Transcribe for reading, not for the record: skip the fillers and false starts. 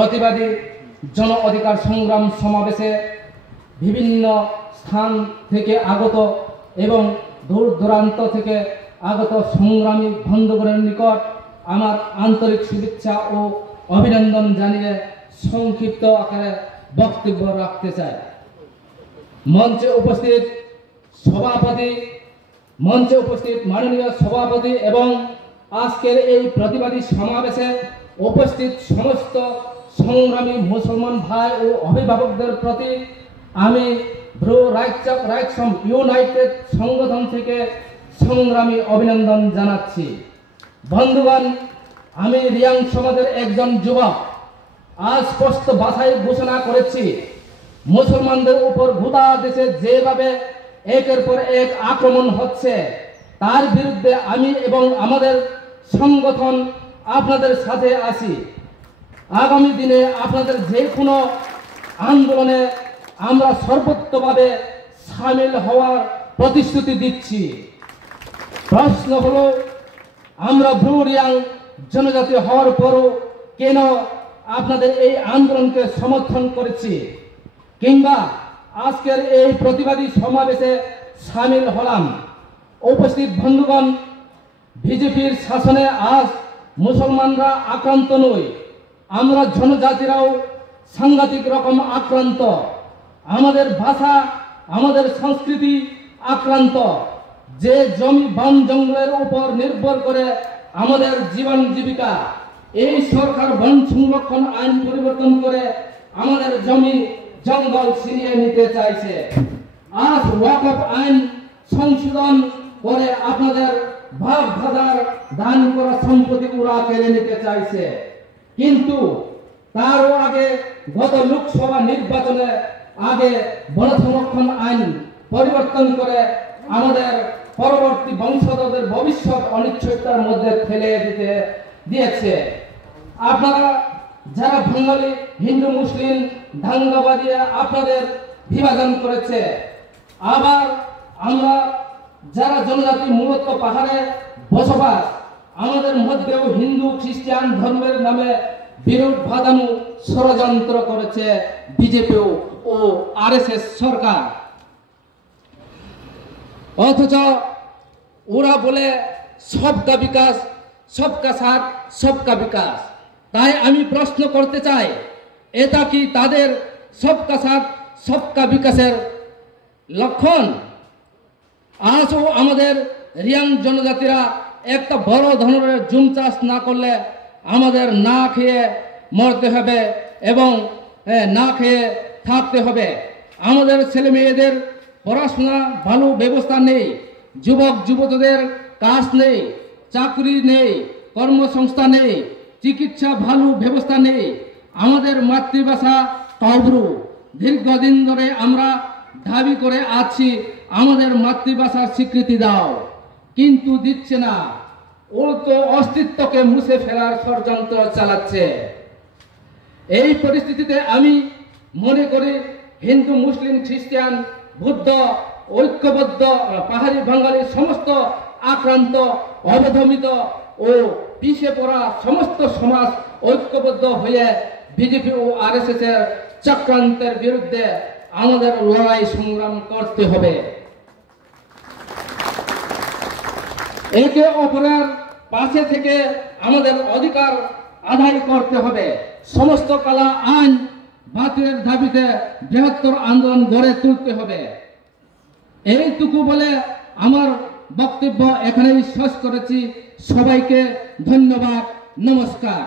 প্রতিবাদী জন অধিকার সংগ্রাম সমাবেশে বিভিন্ন স্থান থেকে আগত এবং দূর দূরান্ত থেকে আগত সংগ্রামী বন্ধুগণের নিকট আমার আন্তরিক শুভেচ্ছা ও অভিনন্দন জানিয়ে সংক্ষিপ্ত আকারে বক্তব্য রাখতে চাই। মঞ্চে উপস্থিত মাননীয় সভাপতি এবং আজকের এই প্রতিবাদী সমাবেশে উপস্থিত সমস্ত সংগ্রামী মুসলমান ভাই ও অভিভাবকদের প্রতি আমি ব্রু রাইটসম ইউনাইটেড সংগঠন থেকে সংগ্রামী অভিনন্দন জানাচ্ছি। বন্ধুগণ, আমি রিয়াং সমাজের একজন যুবক। আজ স্পষ্ট ভাষায় ঘোষণা করেছি, মুসলমানদের উপর গোটা দেশে যেভাবে একের পর এক আক্রমণ হচ্ছে তার বিরুদ্ধে আমি এবং আমাদের সংগঠন আপনাদের সাথে আছি। আগামী দিনে আপনাদের যে কোনো আন্দোলনে আমরা সর্বোত্তভাবে সামিল হওয়ার প্রতিশ্রুতি দিচ্ছি। প্রশ্ন হলো, আমরা ব্রু রিয়াং জনজাতি হওয়ার পরও কেন আপনাদের এই আন্দোলনকে সমর্থন করেছি, কিংবা আজকের এই প্রতিবাদী সমাবেশে সামিল হলাম। উপস্থিত বন্ধুগণ, বিজেপির শাসনে আজ মুসলমানরা আক্রান্ত নয়, আমরা জনজাতিরাও সাংঘাতিক রকম আক্রান্ত। আমাদের ভাষা, আমাদের সংস্কৃতি আক্রান্ত। যে জমি বন জঙ্গলের উপর নির্ভর করে আমাদের জীবন জীবিকা, এই সরকার বন সংরক্ষণ আইন পরিবর্তন করে আমাদের জমি জঙ্গল ছিনিয়ে নিতে চাইছে। আজ ওয়াকফ আইন সংশোধন করে আপনাদের ভাগ ভাগার দান করা সম্পত্তি ওরা কেড়ে নিতে চাইছে। কিন্তু তারও আগে গত লোকসভা নির্বাচনে আগে বন সংরক্ষণ আইন পরিবর্তন করে আমাদের পরবর্তী বংশধরদের ভবিষ্যৎ অনিশ্চয়তার মধ্যে ফেলে দিয়েছে। আপনারা যারা বাঙালি, হিন্দু, মুসলিম দাঙ্গাবাদী আপনাদের বিভাজন করেছে। আবার আমরা যারা জনজাতি মূলত পাহাড়ে বসবাস, আমাদের মধ্যেও হিন্দু খ্রিস্টান ধর্মের নামে বিরোধ বাঁধানো ষড়যন্ত্র করেছে বিজেপি ও আরএসএস সরকার। অথচ ওরা বলে সবকা বিকাশ, সবকা সাথ, সবকা বিকাশ। তাই আমি প্রশ্ন করতে চাই, এটা কি তাদের সবকা সাথ সবকা বিকাশের লক্ষণ? আজও আমাদের রিয়াং জনজাতিরা একটা বড় ধরনের জুম চাষ না করলে আমাদের না খেয়ে মরতে হবে এবং না খেয়ে থাকতে হবে। আমাদের ছেলে মেয়েদের পড়াশোনা ভালো ব্যবস্থা নেই, যুবক যুবতীদের কাজ নেই, চাকরি নেই, কর্মসংস্থান নেই, চিকিৎসা ভালো ব্যবস্থা নেই। আমাদের মাতৃভাষা তবরু। দীর্ঘদিন ধরে আমরা দাবি করে আছি, আমাদের মাতৃভাষার স্বীকৃতি দাও, কিন্তু দিচ্ছে না। উল্টো অস্তিত্বকে মুছে ফেলার ষড়যন্ত্র চালাচ্ছে। এই পরিস্থিতিতে আমি মনে করি হিন্দু, মুসলিম, খ্রিস্টান, বুদ্ধ, ঐক্যবদ্ধ পাহাড়ি বাঙালি সমস্ত আক্রান্ত, অবদমিত ও পিছিয়ে পড়া সমস্ত সমাজ ঐক্যবদ্ধ হয়ে বিজেপি ও আরএসএস এর চক্রান্তের বিরুদ্ধে আমাদের লড়াই সংগ্রাম করতে হবে। একে অপরের পাশে থেকে আমাদের অধিকার আদায় করতে হবে। সমস্ত কালা আইন বাতিলের দাবিতে বৃহত্তর আন্দোলন গড়ে তুলতে হবে। এইটুকু বলে আমার বক্তব্য এখানেই শেষ করেছি। সবাইকে ধন্যবাদ, নমস্কার।